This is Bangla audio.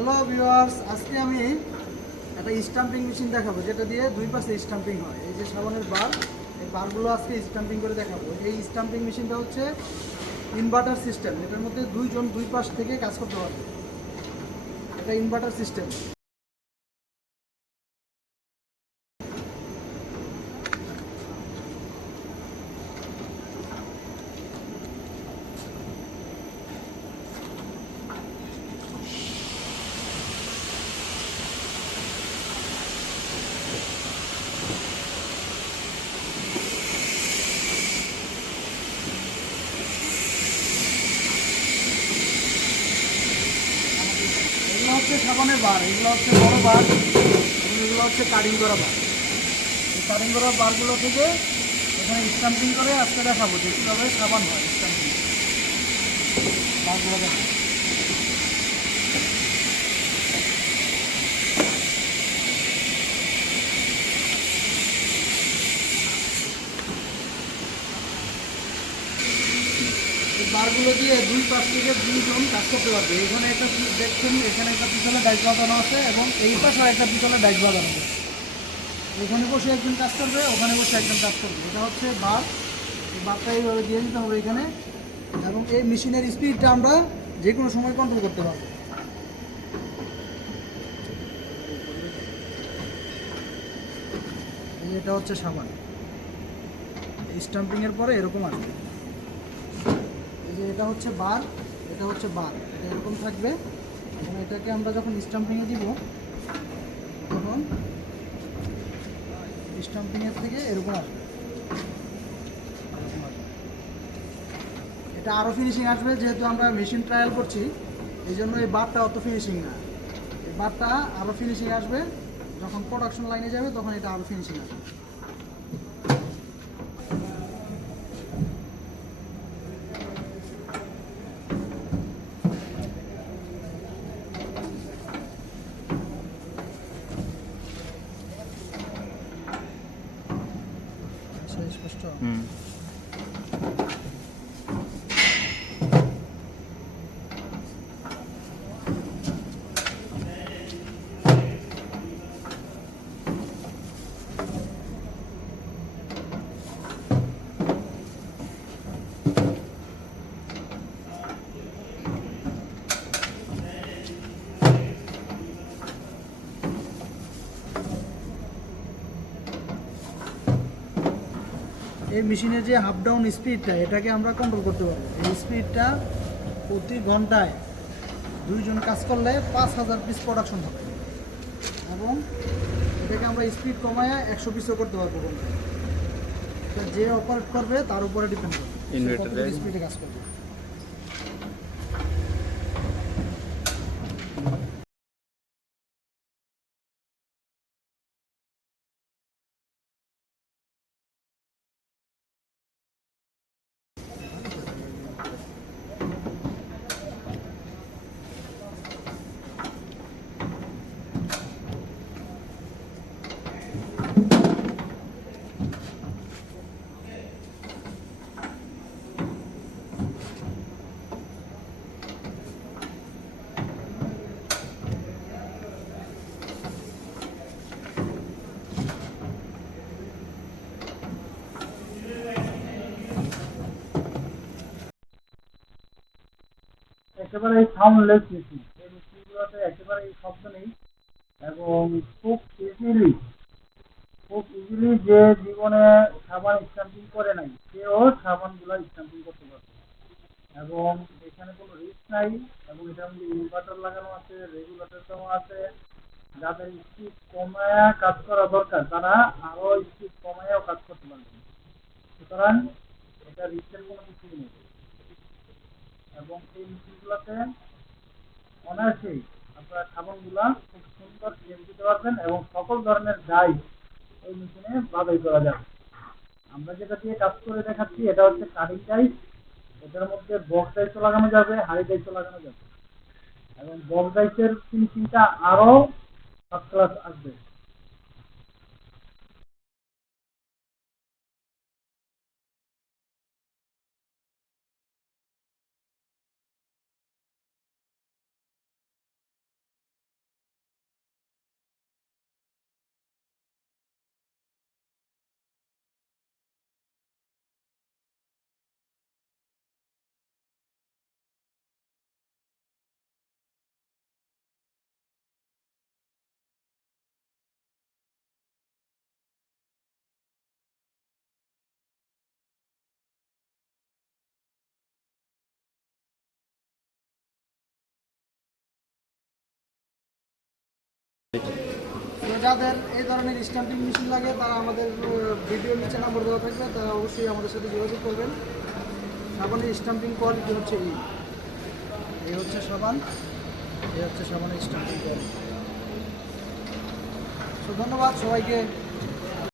হ্যালো ভিউয়ার্স আজকে আমি একটা স্টাম্পিং মেশিন দেখাবো, যেটা দিয়ে দুই পাশে স্টাম্পিং হয়। এই যে সাবানের বার, এই বারগুলো আজকে স্টাম্পিং করে দেখাবো। এই স্টাম্পিং মেশিনটা হচ্ছে ইনভার্টার সিস্টেম এটার মধ্যে দুইজন দুই পাশ থেকে কাজ করতে পারবে। এটা ইনভার্টার সিস্টেম এগুলো হচ্ছে সাবানের বার, এগুলো হচ্ছে বড় বার, এগুলো হচ্ছে কারিং করা বার। এই কারিং করা বারগুলো থেকে ওখানে স্ট্যাম্পিং করে আজকে দেখাবো যে কীভাবে সাবান হয় স্ট্যাম্পিং বারগুলো দেখাবো। এই বারগুলো দিয়ে দুই পাশ থেকে দুইজন কাজ করতে পারবে। এখানে একটা দেখছেন, এখানে একটা পিছনে ডাইস বাঁধানো আছে এবং এই পাশে একটা পিছনে ডাইস বাঁধানো আছে। এখানে বসে একজন কাজ করবে, ওখানে বসে একজন কাজ করবে। এটা হচ্ছে এই বারটা এইভাবে দিয়ে দিতে হবে এখানে। এবং এই মেশিনের স্পিডটা আমরা যে কোনো সময় কন্ট্রোল করতে পারব। এটা হচ্ছে সাবান। স্টাম্পিংয়ের পরে এরকম আসবে। এটা হচ্ছে বার, এটা হচ্ছে বার। এটা এরকম থাকবে। এবং এটাকে আমরা যখন স্টাম্পিংয়ে দিব, তখন স্টাম্পিংয়ের থেকে এরকম আসবে। এটা আরও ফিনিশিং আসবে, যেহেতু আমরা মেশিন ট্রায়াল করছি, এই জন্য এই বারটা অত ফিনিশিং না। এই বারটা আরও ফিনিশিং আসবে, যখন প্রোডাকশন লাইনে যাবে, তখন এটা আরও ফিনিশিং আসবে। 嗯。এই মেশিনের যে হাফ ডাউন স্পিডটা এটাকে আমরা কন্ট্রোল করতে পারব। এই স্পিডটা প্রতি ঘন্টায় দুইজন কাজ করলে পাঁচ হাজার পিস প্রোডাকশন হবে। এবং এটাকে আমরা স্পিড কমায় একশো পিসও করতে পারব ঘন্টায় যে অপারেট করবে তার উপরে ডিপেন্ড করবে? স্পিডে কাজ করবে। একেবারে সাউন্ডলেস মেশিন এই মেশিনগুলোতে একেবারে শব্দ নেই এবং খুব ইজিলি খুব ইজিলি যে জীবনে সাবান স্ট্যাম্পিং করে নাই, সেও সাবানগুলো স্ট্যাম্পিং করতে পারবে এবং এখানে কোনো রিস্ক নাই এবং এটার মধ্যে ইনভার্টার লাগানো আছে রেগুলেটর আছে। যাদের স্পিড কমায়া কাজ করা দরকার, তারা আরও স্পিড কমায়াও কাজ করতে পারবে। সুতরাং এটা রিস্কের কোনো কিছুই নেই। এবং এই মেশিনগুলোতে অনায়াসেই আপনারা সাবানগুলা খুব সুন্দর শেপ দিতে পারবেন এবং সকল ধরনের ডাই এই মেশিনে বাদাই করা যাবে। আমরা যেটা দিয়ে কাজ করে দেখাচ্ছি, এটা হচ্ছে কাটিং ডাইস এটার মধ্যে বক্স ডাইসও লাগানো যাবে হাড়ি ডাইসও লাগানো যাবে। এবং বক্স ডাইসের ফিনিশিংটা আরও ফার্স্ট ক্লাস আসবে। যাদের এই ধরনের স্ট্যাম্পিং মেশিন লাগে, তারা আমাদের ভিডিও নিচে নাম্বার দেওয়া থাকবে, তারা অবশ্যই আমাদের সাথে যোগাযোগ করবেন। সাবানের স্ট্যাম্পিং কোয়ালিটি হচ্ছে এই। এই হচ্ছে সাবান, এই হচ্ছে সাবানের স্ট্যাম্পিং কোয়ালিটি তো ধন্যবাদ সবাইকে।